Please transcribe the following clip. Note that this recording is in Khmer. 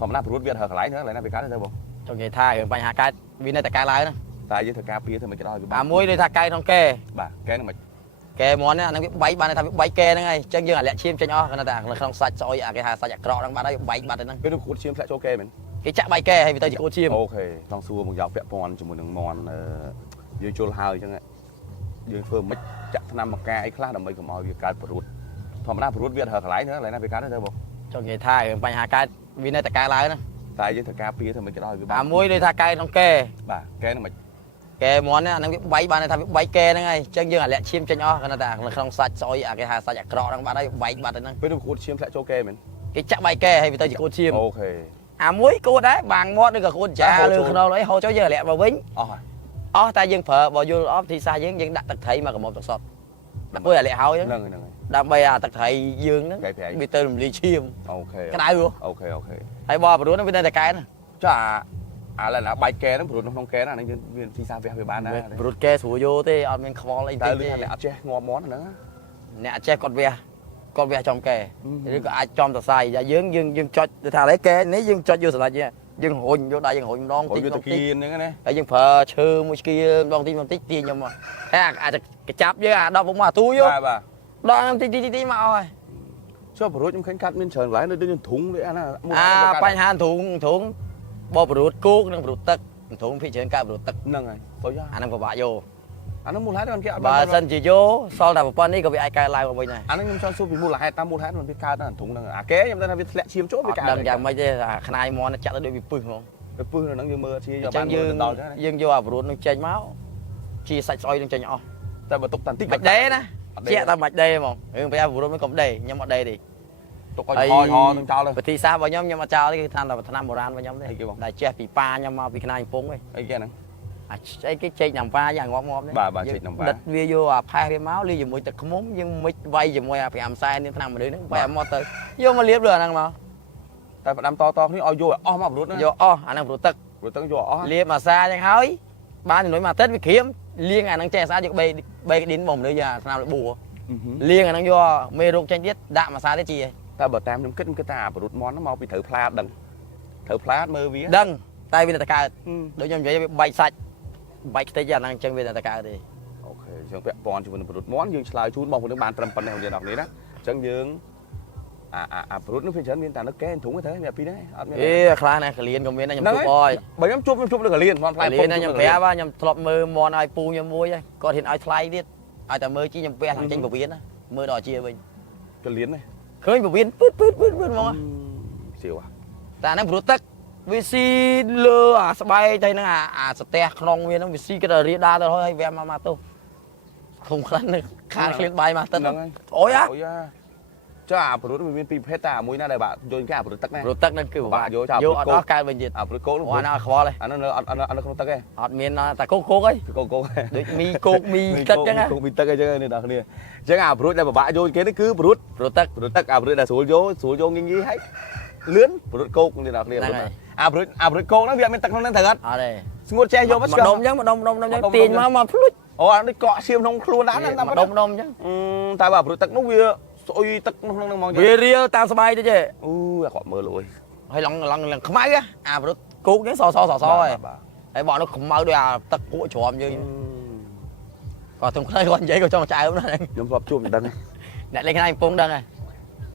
ធម្មតាប្រួតវាហើកន្លែងហ្នឹងឡើយណាវាកើតទៅបងចង់និយាយថារឿងបញ្ហាកើតវានៅតែកើតឡើងហ្នឹងតែយើងធ្វើការពារធ្វើមិនក្រោយអាមួយដូចថាកែក្នុងកែបាទកែហ្នឹងមិនក ែមន់ហ្នឹងអាហ្នឹងវាបែកបានថាវាបែកកែហ្នឹងហើយអញ្ចឹងយើងអាលាក់ឈាមចេញអស់គាត់ថាក្នុងសាច់ស្អុយអាគេហៅសាច់អាក្រក់ហ្នឹងបាត់ហើយបែកបាត់ទៅហ្នឹងពេលនោះគួតឈាមធ្លាក់ចូលកែមែនគេចាក់បែកកែហើយវាទៅជាគួតឈាមអូខេចង់សួរមកយកពាក់ព័ន្ធជាមួយនឹងមន់យើងជុលហើយអញ្ចឹងយើងធ្វើមិនចាក់ថ្នាំមកកាអីខ្លះដើម្បីកុំឲ្យវាកើតប្រួតធម្មតាប្រួតវាហើកន្លែងហ្នឹងឡើយណាវាកើតទៅបងចង់និយាយថារឿងបញ្ហាកើតវានៅតែកើតឡើងហ្នឹងតែយើងធ្វើការពារធ្វើមិនក្រោយវាអាមួយដូចថាកែក្នុងកែបាទកែហ្នឹងមិកែមន់ហ្នឹងអាហ្នឹងវាបែកបានថាវាបែកកែហ្នឹងហើយអញ្ចឹងយើងអាលាក់ឈាមចេញអស់គាត់ថាក្នុងសាច់ស្អុយអាគេហៅសាច់អាក្រក់ហ្នឹងបាត់ហើយបែកបាត់ទៅហ្នឹងពេលនោះគួតឈាមធ្លាក់ចូលកែមែនគេចាក់បែកកែហើយវាទៅជាគួតឈាមអូខេអាមួយគួតដែរបាំងមាត់ឬក៏គួតចាលើខ្នងអីហូរចូលយើងអាលាក់មកវិញអស់ហើយអស់តែយើងប្រើបើយល់អស់វិធីសាស្ត្រយើងដាក់ទឹកត្រីមកកុំទឹកសុទ្ធដើម្បីអាលាក់ហើយហ្នឹងហើយដើម្បីអាទឹកត្រីយើងហ្នឹងវាទៅរំលាយឈាមអូខេក្តៅអូខេហើយបើប្រួតហ្នឹងវានៅតែកែណាចាអាឡើយណាបែកកែហ្នឹងប្រួតក្នុងកែហ្នឹងយើងមានវិធីសាស្ត្រវះវាបានដែរប្រួតកែស្រួលយោទេអត់មានខ្វល់អីទេតែលឺថាអ្នកអត់ចេះងាប់មន់ហ្នឹងអ្នកអត់ចេះគាត់វះចំកែឬក៏អាចចំសរសៃយើងចុចទៅថាឥឡូវកែនេះយើងចុចយកស្រេចយើងរុញយកដៃយើងរុញម្ដងតិចតិចហ្នឹងណាហើយយើងប្រើឈើមួយស្គីម្ដងតិចទាញខ្ញុំមកហើយអាចកចាប់យើងអា10ពុកមកអាទូយកបាទដល់តិចមកអស់ហើយចុះប្រួតខ្ញុំឃើញកាត់មានច្រើនកន្លែងនៅដូចធុងដូចអាណាបញ្ហាធុងបប្រួតគោកនិងប្រួតទឹកធុងភាគច្រើនកើតប្រួតទឹកហ្នឹងហើយទៅយ៉ាអាហ្នឹងពិបាកយកអាហ្នឹងមូលហេតុមិនគេអត់បើសិនជាយកសល់តែប្រព័ន្ធនេះក៏វាអាចកើតឡើងមកវិញដែរអាហ្នឹងខ្ញុំចង់សួរពីមូលហេតុតាមមូលហេតុមិនវាកើតដល់ធុងហ្នឹងអាគេខ្ញុំដឹងថាវាធ្លាក់ឈាមចូលវាកើតដឹងយ៉ាងម៉េចទេអាខ្នាយមន់ចាក់ទៅដូចវាពឹសហ្មងទៅពឹសនៅហ្នឹងយើងមើលជាយកបានដល់យើងយកអាប្រួតនឹងចេញមកជាសាច់ស្អុយនឹងចេញអស់តែបើទុកតាន់តិចមិនដេណាជាក់តែមិនដេហ្មងរឿងប្រហែលប្រួតមិនកុំដេខ្ញុំអត់ដេទេទុកឲ្យហោនឹងចោលទៅវិធីសាស្ត្ររបស់ខ្ញុំអត់ចោលទេគឺថាឆ្នាំបុរាណរបស់ខ្ញុំទេដែលចេះពីប៉ាខ្ញុំមកពីខ្នាយកំពង់ទេអីគេហ្នឹងអីគេចេកណាំប៉ាយ៉ាងងាប់ទេបាទចេកណាំប៉ាដិតវាយកអាផេះវាមកលាយជាមួយទឹកឃ្មុំយើងមិចវាយជាមួយអា5សែននេះឆ្នាំមនុស្សហ្នឹងបែរមកទៅយកមកលាបលើអាហ្នឹងមកតែផ្ដាំតគ្នាឲ្យយកអស់មកប្រួតណាយកអស់អាហ្នឹងប្រួតទឹកយកអស់លាបអាសាយ៉ាងហើយបានចំនួនមួយអាទិត្យវាក្រៀមលាងអាហ្នឹងចេះស្អាតយកបេកឌីនមកមនុស្សយកឆ្នាំលបួរលាងអាហ្នឹងយកមេរោគចេញទៀតដាក់អាសាទៀតជីតែបើតាមខ្ញុំគិតថាប្រួតមន់មកពីត្រូវផ្លាតដឹងត្រូវផ្លាតមើលវាដឹងតែវានៅតែកើតដូចខ្ញុំនិយាយវាបែកសាច់បែកខ្ទេចអាហ្នឹងអញ្ចឹងវានៅតែកើតទេអូខេអញ្ចឹងពាក់ព័ន្ធជាមួយនឹងប្រួតមន់យើងឆ្លើយជូនបងប្អូនបានត្រឹមប៉ុណ្ណេះបងប្អូនទាំងអស់គ្នាណាអញ្ចឹងយើងអាប្រួតនោះវាច្រើនមានតែនៅកែធុងទេមានពីនេះអត់មានអេខ្លះណាកលៀនក៏មានដែរខ្ញុំជួបអើយបើខ្ញុំជួបនៅកលៀនមន់ផ្លែពុំខ្ញុំប្រាប់ខ្ញុំធ្លាប់មើលមន់ឲ្យពូខ្ញុំមួយគាត់ហ៊ានឲ្យថ្លៃទៀតឲ្យតែមើលជីខ្ញុំពះចេញពវៀនមើលដល់ជាវិញកលៀននេះឃើញពវៀនពឺហ្មងសៀវតែហ្នឹងប្រួតទឹកវាស៊ីលើអាស្បែកទៅហ្នឹងអាស្ទះក្នុងវាហ្នឹងវាស៊ីគេទៅរៀដាទៅហើយវាមកទៅឃុំខ្លះនឹងខានឃ្លានបាយមកទឹកហ្នឹងហើយអូយចាអាប្រួតវាមានពីរប្រភេទតែមួយណាដែលបាទយកគេអាប្រួតទឹកណាប្រួតទឹកហ្នឹងគឺពិបាកយកអត់អស់កើតវិញទៀតអាប្រួតគោកនោះអានោះខ្វល់អានោះអត់នៅក្នុងទឹកទេអត់មានតែគោកហីគោកដូចមីគោកមីទឹកអញ្ចឹងគោកមីទឹកអញ្ចឹងនេះដល់គ្នាអញ្ចឹងអាប្រួតដែលពិបាកយកគេនេះគឺប្រួតទឹកអាប្រួតដែលស្រួលយកងាយហើយលឿនប្រួតគោកនេះដល់គ្នាអាប្រួតគោកហ្នឹងវាអត់មានទឹកក្នុងហ្នឹងត្រូវអត់អត់ទេស្ងួតចេះយកមកស្គមអញ្ចឹងម្ដុំអញ្ចឹងទាញមកភ្លុចអូអានេះកក់ឈាមក្នុងខ្លួនដែរណាម្ដុំអញ្ចឹងតែបើប្រួតទឹកនោះវាស្អុយទឹកក្នុងហ្នឹងហ្មងវារៀលតាមស្បែកតិចទេអូអាគាត់មើលលួយហើយឡងខ្មៅអាប្រួតគោកហ្នឹងសហើយបងនោះខ្មៅដោយអាទឹកគក់ច្រំយើងគាត់ទុំខ្លះគាត់និយាយគាត់ចង់ចៅណាខ្ញុំធ្លាប់ជួបមិនដឹងអ្នកលេងខ្នងកំពុងដឹងហ៎